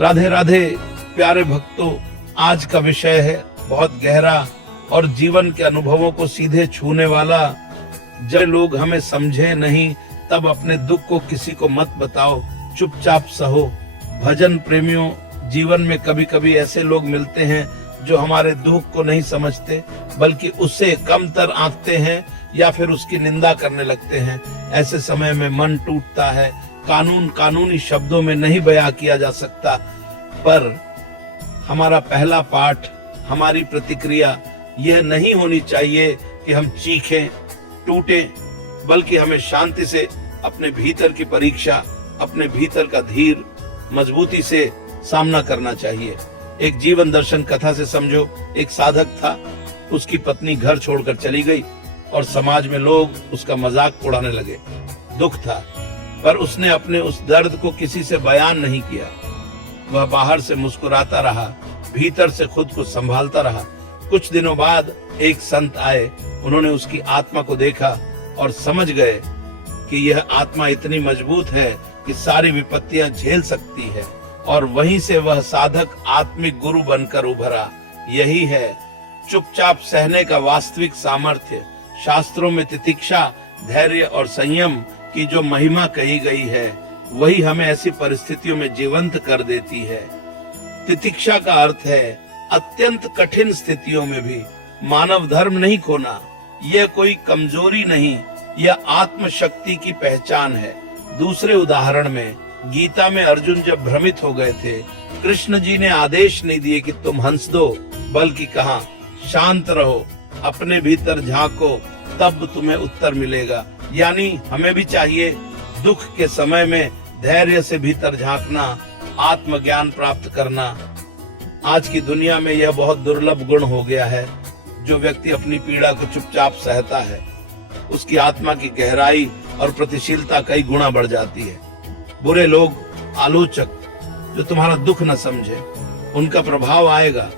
राधे राधे प्यारे भक्तों, आज का विषय है बहुत गहरा और जीवन के अनुभवों को सीधे छूने वाला। जब लोग हमें समझे नहीं तब अपने दुख को किसी को मत बताओ, चुपचाप सहो। भजन प्रेमियों, जीवन में कभी कभी ऐसे लोग मिलते हैं जो हमारे दुख को नहीं समझते बल्कि उससे कमतर आंकते हैं या फिर उसकी निंदा करने लगते हैं। ऐसे समय में मन टूटता है। कानूनी शब्दों में नहीं बयां किया जा सकता, पर हमारा पहला पाठ, हमारी प्रतिक्रिया यह नहीं होनी चाहिए कि हम चीखें, टूटें, बल्कि हमें शांति से अपने भीतर की परीक्षा, अपने भीतर का धीर मजबूती से सामना करना चाहिए। एक जीवन दर्शन कथा से समझो। एक साधक था, उसकी पत्नी घर छोड़कर चली गई और समाज में लोग उसका मजाक उड़ाने लगे। दुख था, पर उसने अपने उस दर्द को किसी से बयान नहीं किया। वह बाहर से मुस्कुराता रहा, भीतर से खुद को संभालता रहा। कुछ दिनों बाद एक संत आए। उन्होंने उसकी आत्मा को देखा और समझ गए कि यह आत्मा इतनी मजबूत है कि सारी विपत्तियां झेल सकती है, और वहीं से वह साधक आत्मिक गुरु बनकर उभरा। यही है चुपचाप सहने का वास्तविक सामर्थ्य। शास्त्रों में तितिक्षा, धैर्य और संयम की जो महिमा कही गई है, वही हमें ऐसी परिस्थितियों में जीवंत कर देती है। तितिक्षा का अर्थ है अत्यंत कठिन स्थितियों में भी मानव धर्म नहीं खोना। यह कोई कमजोरी नहीं, यह आत्मशक्ति की पहचान है। दूसरे उदाहरण में गीता में अर्जुन जब भ्रमित हो गए थे, कृष्ण जी ने आदेश नहीं दिए कि तुम हंस दो, बल्कि कहा शांत रहो, अपने भीतर झांको, तब तुम्हें उत्तर मिलेगा। यानी हमें भी चाहिए दुख के समय में धैर्य से भीतर झांकना, आत्मज्ञान प्राप्त करना। आज की दुनिया में यह बहुत दुर्लभ गुण हो गया है। जो व्यक्ति अपनी पीड़ा को चुपचाप सहता है, उसकी आत्मा की गहराई और प्रतिशीलता कई गुना बढ़ जाती है। बुरे लोग, आलोचक जो तुम्हारा दुख न समझे, उनका प्रभाव आएगा,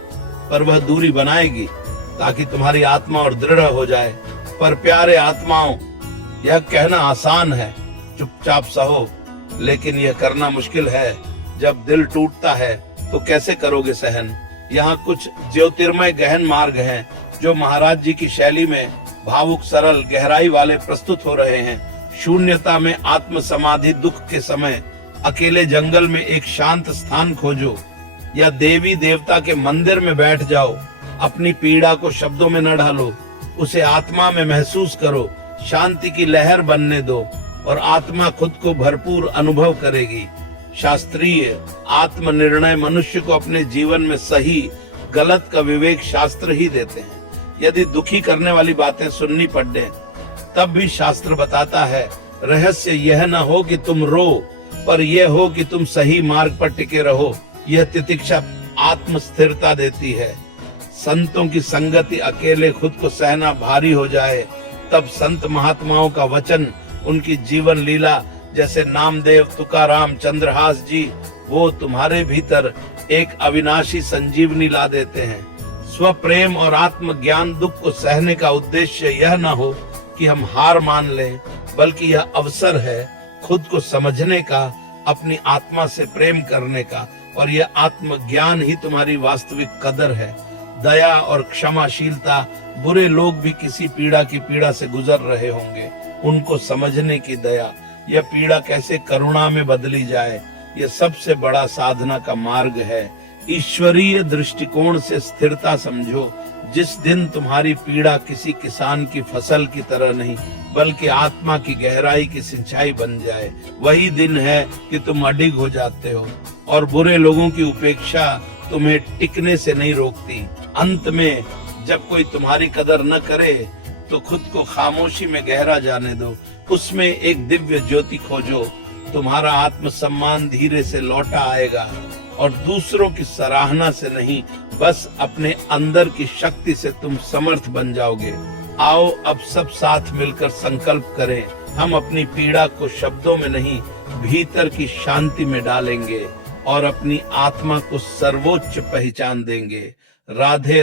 पर वह दूरी बनाएगी ताकि तुम्हारी आत्मा और दृढ़ हो जाए। पर प्यारे आत्माओं, यह कहना आसान है, चुपचाप सहो, लेकिन यह करना मुश्किल है। जब दिल टूटता है तो कैसे करोगे सहन? यहाँ कुछ ज्योतिर्मय गहन मार्ग हैं जो महाराज जी की शैली में भावुक, सरल, गहराई वाले प्रस्तुत हो रहे हैं। शून्यता में आत्म समाधि, दुख के समय अकेले जंगल में एक शांत स्थान खोजो या देवी देवता के मंदिर में बैठ जाओ। अपनी पीड़ा को शब्दों में न ढालो, उसे आत्मा में महसूस करो। शांति की लहर बनने दो और आत्मा खुद को भरपूर अनुभव करेगी। शास्त्रीय आत्मनिर्णय मनुष्य को अपने जीवन में सही गलत का विवेक शास्त्र ही देते हैं। यदि दुखी करने वाली बातें सुननी पड़े, तब भी शास्त्र बताता है रहस्य यह न हो कि तुम रो, पर यह हो कि तुम सही मार्ग पर टिके रहो। यह तितिक्षा आत्म स्थिरता देती है। संतों की संगति, अकेले खुद को सहना भारी हो जाए, तब संत महात्माओं का वचन, उनकी जीवन लीला, जैसे नामदेव, तुकाराम, चंद्रहास जी, वो तुम्हारे भीतर एक अविनाशी संजीवनी ला देते हैं। स्वप्रेम और आत्मज्ञान, दुख को सहने का उद्देश्य यह न हो कि हम हार मान लें, बल्कि यह अवसर है खुद को समझने का, अपनी आत्मा से प्रेम करने का, और यह आत्मज्ञान ही तुम्हारी वास्तविक कदर है। दया और क्षमाशीलता, बुरे लोग भी किसी पीड़ा से गुजर रहे होंगे, उनको समझने की दया, यह पीड़ा कैसे करुणा में बदली जाए, यह सबसे बड़ा साधना का मार्ग है। ईश्वरीय दृष्टिकोण से स्थिरता समझो। जिस दिन तुम्हारी पीड़ा किसी किसान की फसल की तरह नहीं, बल्कि आत्मा की गहराई की सिंचाई बन जाए, वही दिन है कि तुम अडिग हो जाते हो। और बुरे लोगों की उपेक्षा तुम्हें टिकने से नहीं रोकती। अंत में जब कोई तुम्हारी कदर न करे, तो खुद को खामोशी में गहरा जाने दो। उसमें एक दिव्य ज्योति खोजो। तुम्हारा आत्मसम्मान धीरे से लौटा आएगा, और दूसरों की सराहना से नहीं, बस अपने अंदर की शक्ति से तुम समर्थ बन जाओगे। आओ अब सब साथ मिलकर संकल्प करें। हम अपनी पीड़ा को शब्दों में नहीं, भीतर की शांति में डालेंगे और अपनी आत्मा को सर्वोच्च पहचान देंगे। राधे